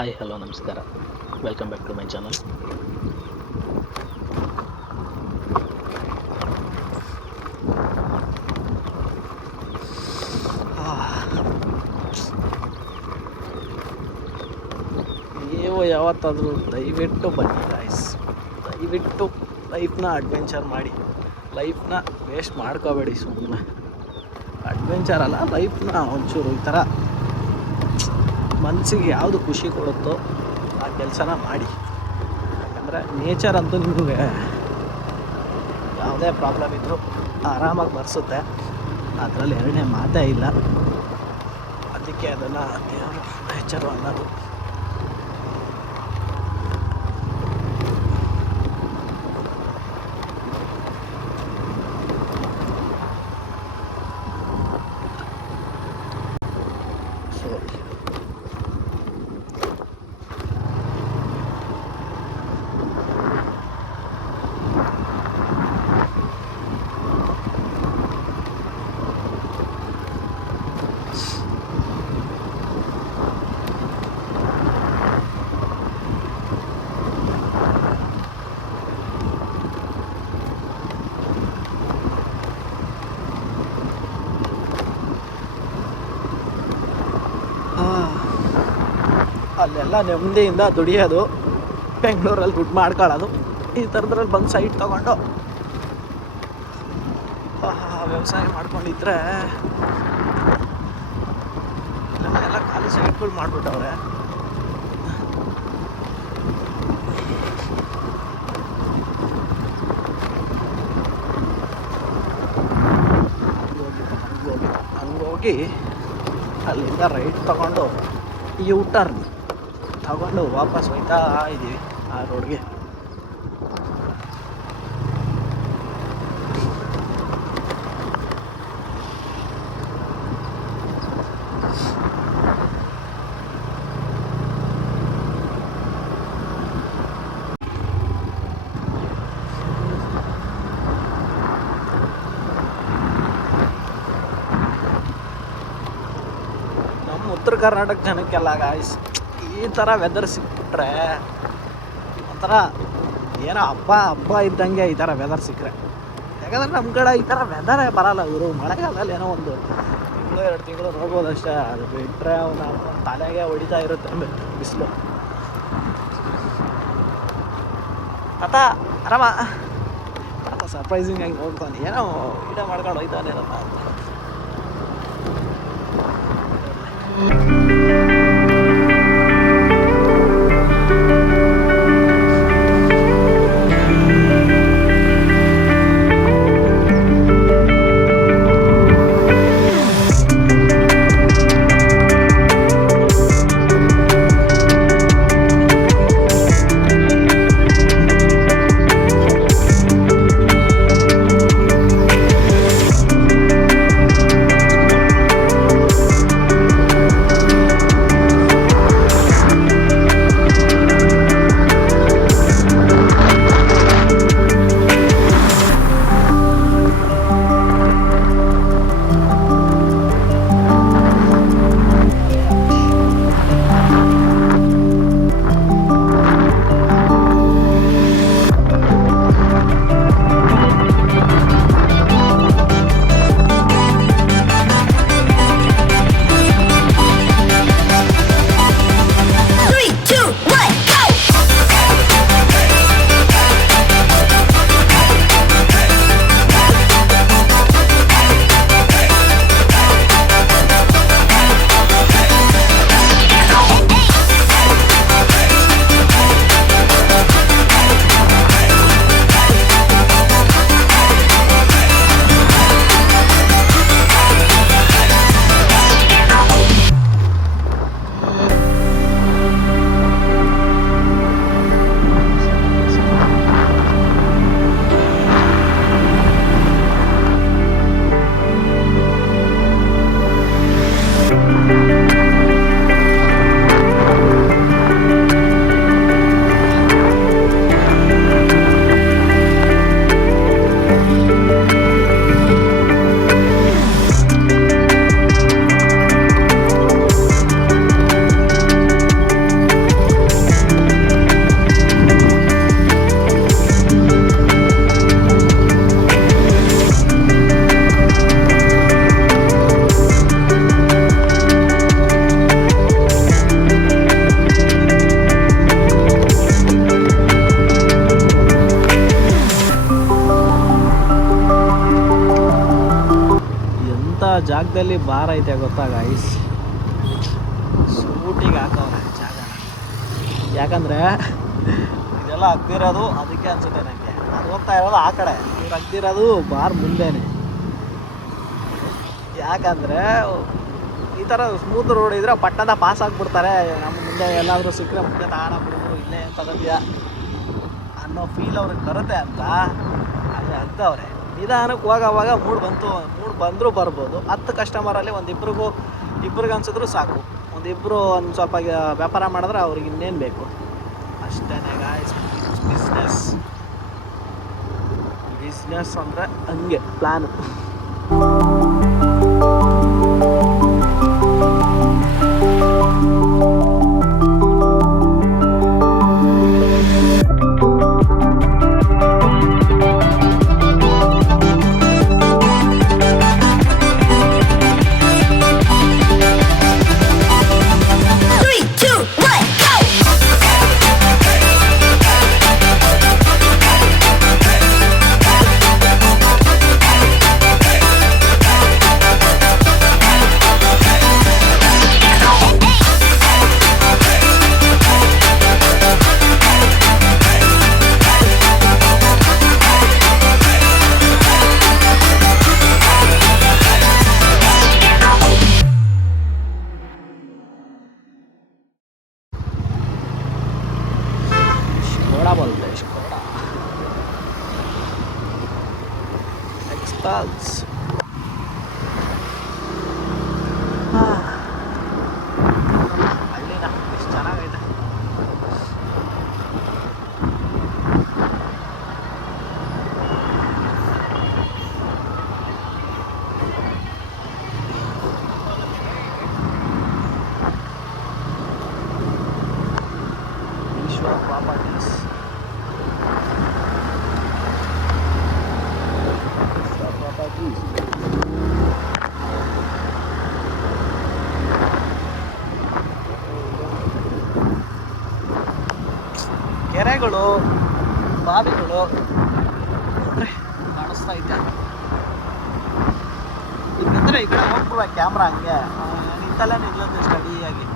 Hi hello ನಮಸ್ಕಾರ. Welcome back to my channel. ನೀವು ಯಾವತ್ತಾದರೂ ದಯವಿಟ್ಟು ಬನ್ನಿ ಗಾಯ್ಸ್, ದಯವಿಟ್ಟು ಲೈಫ್ನ ಅಡ್ವೆಂಚರ್ ಮಾಡಿ, ಲೈಫ್ನ ವೇಸ್ಟ್ ಮಾಡ್ಕೋಬೇಡಿ. ಸುಮ್ಮನೆ ಅಡ್ವೆಂಚರ್ ಅಲ್ಲ, ಲೈಫ್ನ ಒಂಚೂರು ಈ ಥರ ಮನಸ್ಸಿಗೆ ಯಾವುದು ಖುಷಿ ಕೊಡುತ್ತೋ ಆ ಕೆಲಸನ ಮಾಡಿ. ಯಾಕಂದರೆ ನೇಚರ್ ಅಂತೂ ನಿಮಗೆ ಯಾವುದೇ ಪ್ರಾಬ್ಲಮ್ ಇದ್ದರೂ ಆರಾಮಾಗಿ ಬರ್ಸುತ್ತೆ, ಅದರಲ್ಲಿ ಎರಡನೇ ಮಾತೇ ಇಲ್ಲ. ಅದಕ್ಕೆ ಅದನ್ನು ದೇವರು ನೇಚರು ಅನ್ನೋದು. ಅಲ್ಲೆಲ್ಲ ನೆಮ್ಮದಿಯಿಂದ ದುಡಿಯೋದು, ಬೆಂಗಳೂರಲ್ಲಿ ದುಡ್ಡು ಮಾಡ್ಕೊಳ್ಳೋದು, ಈ ಥರದ್ರಲ್ಲಿ ಬಂದು ಸೈಟ್ ತೊಗೊಂಡು ವ್ಯವಸಾಯ ಮಾಡ್ಕೊಂಡಿದ್ರೆ ನಮಗೆಲ್ಲ ಖಾಲಿ ಸೈಟ್ಗಳು ಮಾಡಿಬಿಟ್ಟವ್ರೆ. ಹಂಗೋಗಿ ಅಲ್ಲಿಂದ ರೈಟ್ ತೊಗೊಂಡು ಯೂ ಟರ್ನ್ ತಗೊಂಡು ವಾಪಸ್ ಹೋಯ್ತಾ ಇದ್ದೀವಿ ಆ ರೋಡ್ಗೆ. ನಮ್ಮ ಉತ್ತರ ಕರ್ನಾಟಕ ಜನಕ್ಕೆಲ್ಲ ಗಾಯ್ಸ್ ಈ ಥರ ವೆದರ್ ಸಿಕ್ಬಿಟ್ರೆ ಒಂಥರ ಏನೋ ಹಬ್ಬ ಇದ್ದಂಗೆ ಈ ಥರ ವೆದರ್ ಸಿಕ್ಕರೆ. ಯಾಕಂದರೆ ನಮ್ಮ ಕಡೆ ಈ ಥರ ವೆದರೇ ಬರಲ್ಲ. ಇವರು ಮಳೆಗಾಲದಲ್ಲಿ ಏನೋ ಒಂದು ತಿಂಗಳು 2 ತಿಂಗಳು ನೋಡ್ಬೋದಷ್ಟೇ. ಅದು ಬಿಟ್ಟರೆ ಅವನು ತಲೆಗೆ ಹೊಡಿತಾ ಇರುತ್ತೆ ಬಿಸಿಲು. ತಾತ ಆರಾಮ? ತಾತ ಸರ್ಪ್ರೈಸಿಂಗ್ ಆಗಿ ಹೋಗ್ತಾನೆ, ಏನೋ ವಿಡಿಯೋ ಮಾಡ್ಕೊಂಡು ಹೋಯ್ತಾನೆ ಅಂತ. ಜಾಗದಲ್ಲಿ ಬಾರ್ ಐತೆ ಗೊತ್ತಾ ಗೈಸ್, ಸೂಟಿಗೆ ಹಾಕವ್ರೆ ಜಾಗ. ಯಾಕಂದರೆ ಇದೆಲ್ಲ ಹಗ್ದಿರೋದು ಅದಕ್ಕೆ ಅನ್ಸುತ್ತೆ ನನಗೆ. ಅದು ಹೋಗ್ತಾ ಇರೋದು ಆ ಕಡೆ, ಇವ್ರು ಹಗ್ದಿರೋದು ಬಾರ್ ಮುಂದೆನೆ. ಯಾಕಂದರೆ ಈ ಥರ ಸ್ಮೂತ್ ರೋಡ್ ಇದ್ದರೆ ಪಟ್ಟದ ಪಾಸ್ ಆಗಿಬಿಡ್ತಾರೆ. ನಮ್ಮ ಮುಂದೆ ಎಲ್ಲಾದರೂ ಸಿಕ್ಕರೆ ಮುಂದೆ ತಾಣ ಬಿಡಿದ್ರು ಇಲ್ಲೇ ತಗೋತೀಯ ಅನ್ನೋ ಫೀಲ್ ಅವ್ರಿಗೆ ಬರುತ್ತೆ ಅಂತ ಅಲ್ಲಿ ಹಗ್ದವ್ರೆ. ನಿಧಾನಕ್ಕೆ ಹೋಗೋವಾಗ ಮೂಡ್ ಬಂದರೂ ಬರ್ಬೋದು. 10 ಕಸ್ಟಮರಲ್ಲಿ ಇಬ್ಬರಿಗೆ ಅನ್ಸಿದ್ರು ಸಾಕು. ಒಂದಿಬ್ಬರು ಒಂದು ಸ್ವಲ್ಪ ವ್ಯಾಪಾರ ಮಾಡಿದ್ರೆ ಅವ್ರಿಗೆ ಇನ್ನೇನು ಬೇಕು. ಅಷ್ಟೇ ಗಾಯ್ಸ್, ಬಿಸ್ನೆಸ್ ಅಂದರೆ ಹಂಗೆ ಪ್ಲ್ಯಾನು. Expands. ಅಲ್ಲಿನ ಎಷ್ಟು ಚೆನ್ನಾಗೈತೆ. ಈಶ್ವರ ಪ್ರಾಪರ್ಟೀಸ್. ಕೆರೆಗಳು, ಬಾವಿಗಳು ಕಾಣಿಸ್ತಾ ಐತೆ. ಈಗಂದ್ರೆ ಈ ಕಡೆ ಹೋಗ್ಬಿಡ್ಬೇಕು ಕ್ಯಾಮ್ರಾ, ಹಂಗೆ ನಿಂತಲ್ಲೇ ನಿಲ್ಲುತ್ತೆ ಸ್ಟಡಿಯಾಗಿ.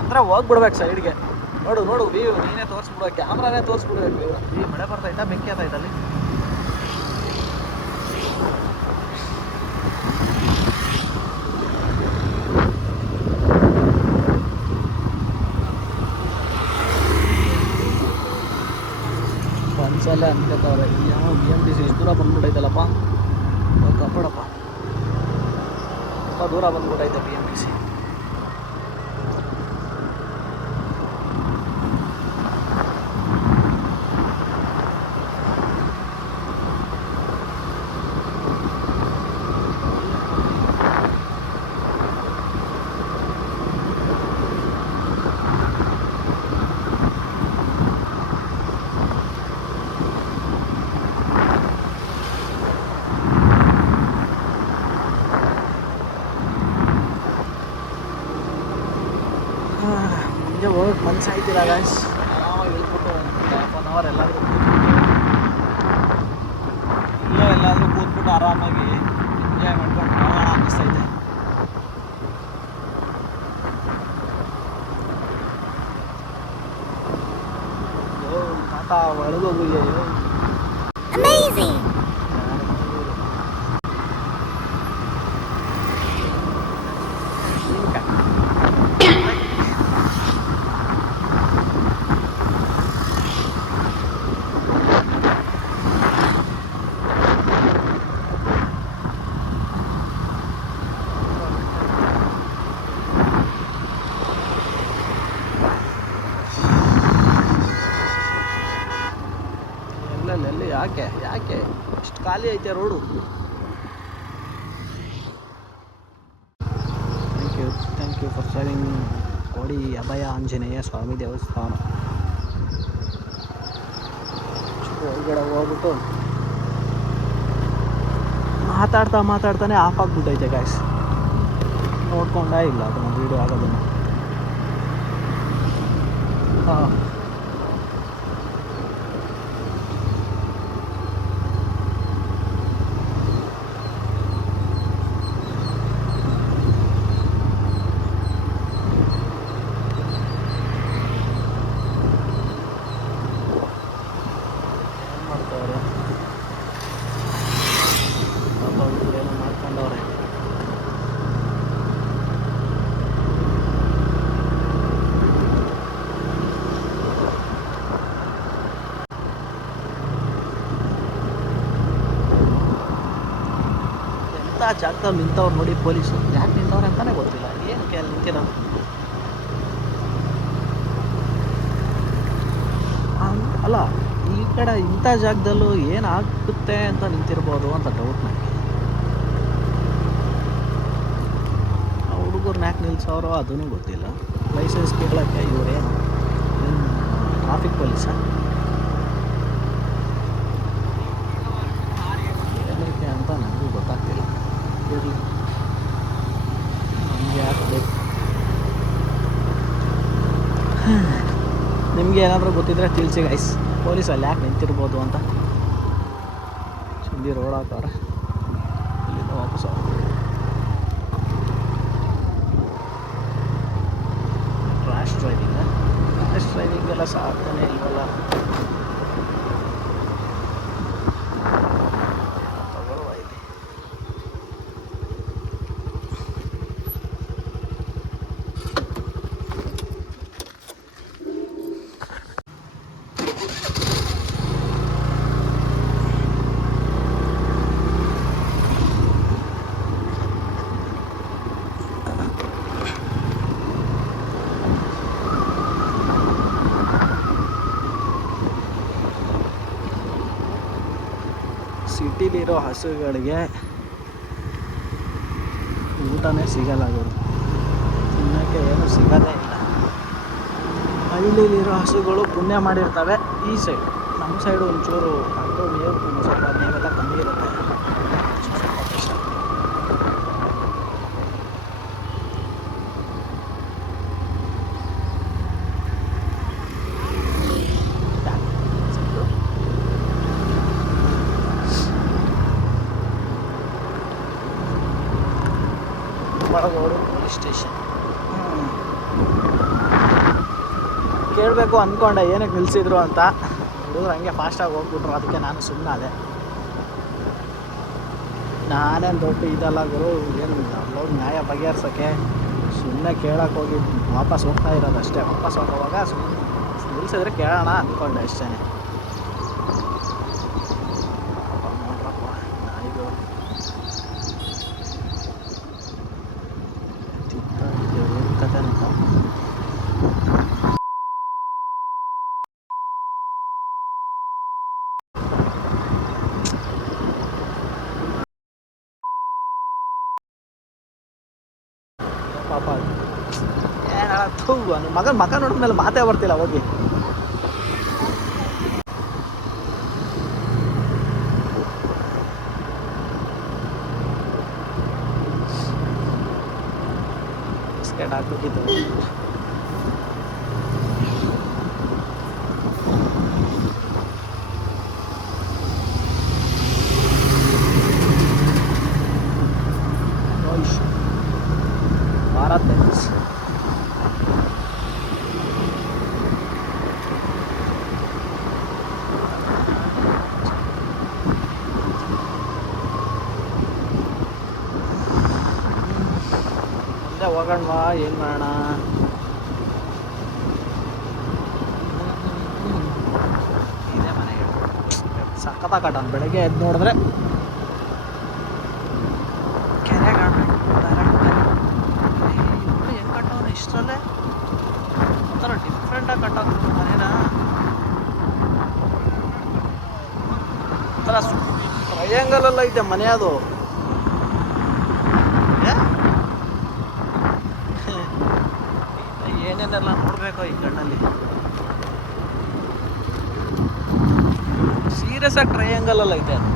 ಅಂದರೆ ಹೋಗ್ಬಿಡ್ಬೇಕು ಸೈಡ್ಗೆ. ನೋಡು ವ್ಯೂ ನೀನೇ ತೋರಿಸ್ಬಿಡ್ಬೇಕು, ಕ್ಯಾಮ್ರಾನೇ ತೋರಿಸ್ಬಿಡ್ಬೇಕು ವ್ಯೂ. ಮಳೆ ಬರ್ತೈತಾ ಬೆಂಕಿ ಆತೈತೆ ಅಲ್ಲಿ. ಒಂದ್ಸಲ ಅನ್ಕೋತವ್ರೆ ಯಾವ BMTC ಇಷ್ಟು ದೂರ ಬಂದ್ಬಿಟ್ಟೈತಲ್ಲಪ್ಪ, ಕಪ್ಪಡಪ್ಪ ತುಂಬ ದೂರ ಬಂದ್ಬಿಟ್ಟೈತೆ BMTC. ಮುಂದೆ ಹೋಗಕ್ಕೆ ಮನಸ್ಸಾಯ್ತಿಲ್ಲ ಗಾಯ್ಸ್. ಆರಾಮಾಗಿ ಇಳ್ಬಿಟ್ಟು ಒಂದು 1 ಅವರ್ ಎಲ್ಲಾದರೂ ಕೂತ್ಬಿಟ್ಟು ಆರಾಮಾಗಿ ಎಂಜಾಯ್ ಮಾಡ್ಕೊಂಡು ಹೋಗೋಣ ಅನ್ನಿಸ್ತೈತೆ. ತಾತ ಒಳಗೋಗಿ ಎಲ್ಲಿ ಯಾಕೆ ಇಷ್ಟು ಖಾಲಿ ಐತೆ road. Thank you for sharing. Kodi Abhaya Anjaneya Swamy ದೇವಸ್ಥಾನ. ಒಳಗಡೆ ಹೋಗ್ಬಿಟ್ಟು ಮಾತಾಡ್ತಾನೆ ಆಫ್ ಆಗಿಬಿಟ್ಟೈತೆ ಗಾಯ್ಸ್. ನೋಡ್ಕೊಂಡೇ ಇಲ್ಲ ಅದನ್ನು ವೀಡಿಯೋ ಆಗೋದನ್ನು. ಜಾಗದಲ್ಲಿ ನಿಂತವ್ರು ನೋಡಿ ಪೊಲೀಸು, ಯಾಕೆ ನಿಂತವ್ರೆ ಅಂತಾನೆ ಗೊತ್ತಿಲ್ಲ. ಏನಕ್ಕೆ ಅಲ್ಲಿ ನಿಂತಿರೋದು? ಅಲ್ಲ, ಈ ಕಡೆ ಇಂಥ ಜಾಗದಲ್ಲೂ ಏನಾಗುತ್ತೆ ಅಂತ ನಿಂತಿರ್ಬೋದು ಅಂತ ಡೌಟ್ ನನಗೆ. ಆ ಹುಡುಗರ್ನ ಯಾಕೆ ನಿಲ್ಸೋರೋ ಅದೂ ಗೊತ್ತಿಲ್ಲ. ಲೈಸೆನ್ಸ್ ಕೇಳೋಕ್ಕೆ ಇವರೇನು ಟ್ರಾಫಿಕ್ ಪೊಲೀಸಾ ಏನಕ್ಕೆ ಅಂತ ನನಗೂ ಗೊತ್ತಾಗ್ತಿಲ್ಲ. ಇರಲಿ, ನಮಗೆ ಯಾಕೆ ಬೇಕು? ನಿಮಗೆ ಏನಾದರೂ ಗೊತ್ತಿದ್ರೆ ತಿಳಿಸಿ ಗೈಸ್, ಪೊಲೀಸಲ್ಲಿ ಯಾಕೆ ನಿಂತಿರ್ಬೋದು ಅಂತ. ಸುದ್ದಿ ರೋಡ್ ಹಾಕವ್ರೆ, ಇಲ್ಲಿಂದ ವಾಪಸ್ ರ್ಯಾಶ್ ಡ್ರೈವಿಂಗ್ ಎಲ್ಲ ಸಾಕ್ತಾನೆ ಇಲ್ವಲ್ಲ. ತಗೊಳ್ಳುವ ಇಲ್ಲಿ. ಸಿಟಿಲಿರೋ ಹಸುಗಳಿಗೆ ಊಟನೇ ಸಿಗಲ್ಲ, ಗುರು. ತಿನ್ನೋಕ್ಕೆ ಏನೂ ಸಿಗೋದೇ ಇಲ್ಲ. ಹಳ್ಳಿಲಿರೋ ಹಸುಗಳು ಪುಣ್ಯ ಮಾಡಿರ್ತವೆ. ಈ ಸೈಡ್, ನಮ್ಮ ಸೈಡು ಒಂಚೂರು ಅದು ಮೇವು ಸ್ವಲ್ಪ ಮೇವೆಲ್ಲ ಕಮ್ಮಿ ಇರುತ್ತೆ, ಸ್ವಲ್ಪ ಕಷ್ಟ. ಮಳಗೋಡು ಪೊಲೀಸ್ ಸ್ಟೇಷನ್. ಕೇಳಬೇಕು ಅಂದ್ಕೊಂಡೆ ಏನಕ್ಕೆ ನಿಲ್ಲಿಸಿದ್ರು ಅಂತ. ಹುಡುಗರು ಹಂಗೆ ಫಾಸ್ಟಾಗಿ ಹೋಗ್ಬಿಟ್ರು, ಅದಕ್ಕೆ ನಾನು ಸುಮ್ಮನಾದೆ. ನಾನೇನು ದೊಡ್ಡ ಇದಲ್ಲ ಗುರು, ಏನು ಅಲ್ಲೋಗಿ ನ್ಯಾಯ ಬಗೆಹರ್ಸೋಕ್ಕೆ ಸುಮ್ಮನೆ ಕೇಳೋಕೆ ಹೋಗಿ ವಾಪಸ್ ಹೋಗ್ತಾ ಇರೋದು ಅಷ್ಟೇ. ವಾಪಸ್ ಹೋಗೋವಾಗ ಸುಮ್ಮನೆ ನಿಲ್ಲಿಸಿದ್ರೆ ಕೇಳೋಣ ಅಂದ್ಕೊಂಡೆ ಅಷ್ಟೇ. ನೋಡ್ರಪ್ಪ ನಾಯಿಗಳು ಕಥೆನಪ್ಪ. ಪಾಪ ಏನಾಯ್ತು, ಮಗ ನೋಡಿದ್ಮೇಲೆ ಮಾತೇ ಬರ್ತಿಲ್ಲ. ಹೋಗಿ ಬಿಸ್ಕೆಟ್ ಹಾಕ್ಬೇಕಿತ್ತು. ಭಾರತ್ ಬೆನ್ಸ್ ಮುಂದೆ ಹೋಗೋಣವಾ, ಏನು ಮಾಡೋಣ? ಇದೇ ಮನೆಗೆ ಸಖತ್ತಾಗಿ ಕಟ್ಟೋಣ. ಬೆಳಗ್ಗೆ ಎದ್ದು ನೋಡಿದ್ರೆ ಕೆರೆ ಕಾಣಬೇಕು. ಹೆಂಗೆ ಕಟ್ಟೋನು ಇಷ್ಟರಲ್ಲೇ ಒಂಥರ ಡಿಫ್ರೆಂಟಾಗಿ ಕಟ್ಟೋದು ಮನೇನ. ಒಂಥರ ಟ್ರಯಾಂಗಲ್ ಐತೆ ಮನೆ ಅದು. ಏನೇನೆಲ್ಲ ನೋಡಬೇಕು ಈ ಕಣ್ಣಲ್ಲಿ. ಸೀರಿಯಸ್ ಆಗಿ ಟ್ರಯಾಂಗಲ್ ಐತೆ ಅದು.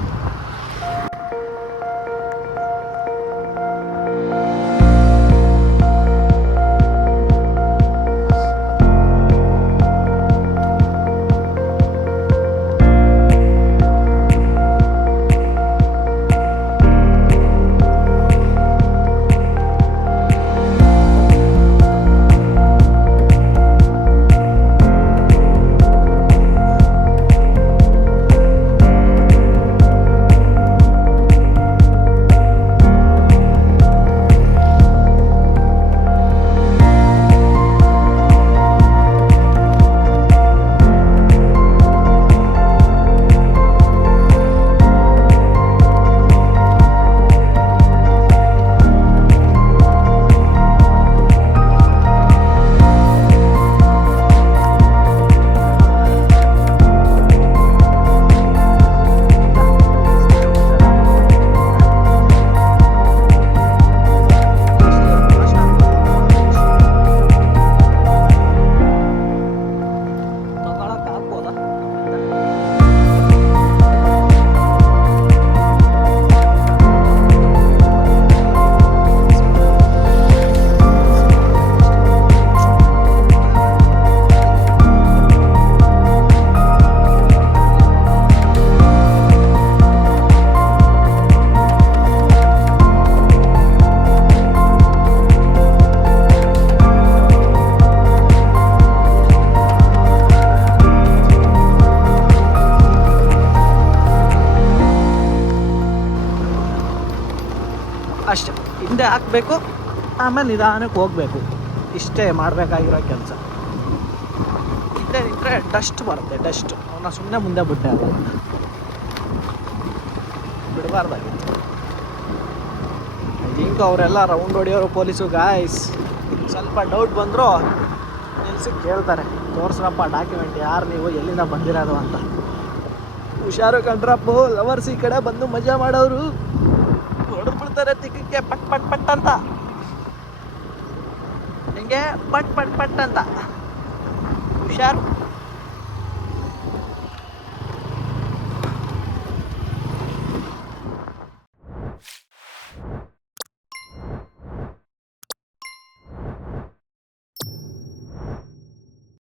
ಹಾಕಬೇಕು, ಆಮೇಲೆ ನಿಧಾನಕ್ಕೆ ಹೋಗಬೇಕು. ಇಷ್ಟೇ ಮಾಡಬೇಕಾಗಿರೋ ಕೆಲಸ. ಇಲ್ಲೇ ನಿಂತರೆ ಡಸ್ಟ್ ಬರುತ್ತೆ, ಡಸ್ಟ್. ಅವನ್ನ ಸುಮ್ಮನೆ ಮುಂದೆ ಬಿಟ್ಟೆ ಅದನ್ನು ಬಿಡಬಾರ್ದಾಗಿತ್ತು. ಥಿಂಕ್ ಅವರೆಲ್ಲ ರೌಂಡ್ ಹೊಡಿಯೋರು ಪೊಲೀಸು ಗಾಯ್ಸ್. ಸ್ವಲ್ಪ ಡೌಟ್ ಬಂದರೂ ನಿಲ್ಲಿಸಿ ಕೇಳ್ತಾರೆ, ತೋರಿಸ್ರಪ್ಪ ಡಾಕ್ಯುಮೆಂಟ್, ಯಾರು ನೀವು, ಎಲ್ಲಿಂದ ಬಂದಿರೋದು ಅಂತ. ಹುಷಾರು ಕಂಡ್ರಪ್ಪು, ಲವರ್ಸ್ ಈ ಕಡೆ ಬಂದು ಮಜಾ ಮಾಡೋರು ಹೊಡೆದು ಬಿಡ್ತಾರೆ ತಿಕ್ಕಕ್ಕೆ ಪಟ್ ಪಟ್ ಪಟ್ ಅಂತ. ಹೆಂಗೆ ಪಟ್ ಪಟ್ ಪಟ್ ಅಂತ. ಹುಷಾರು.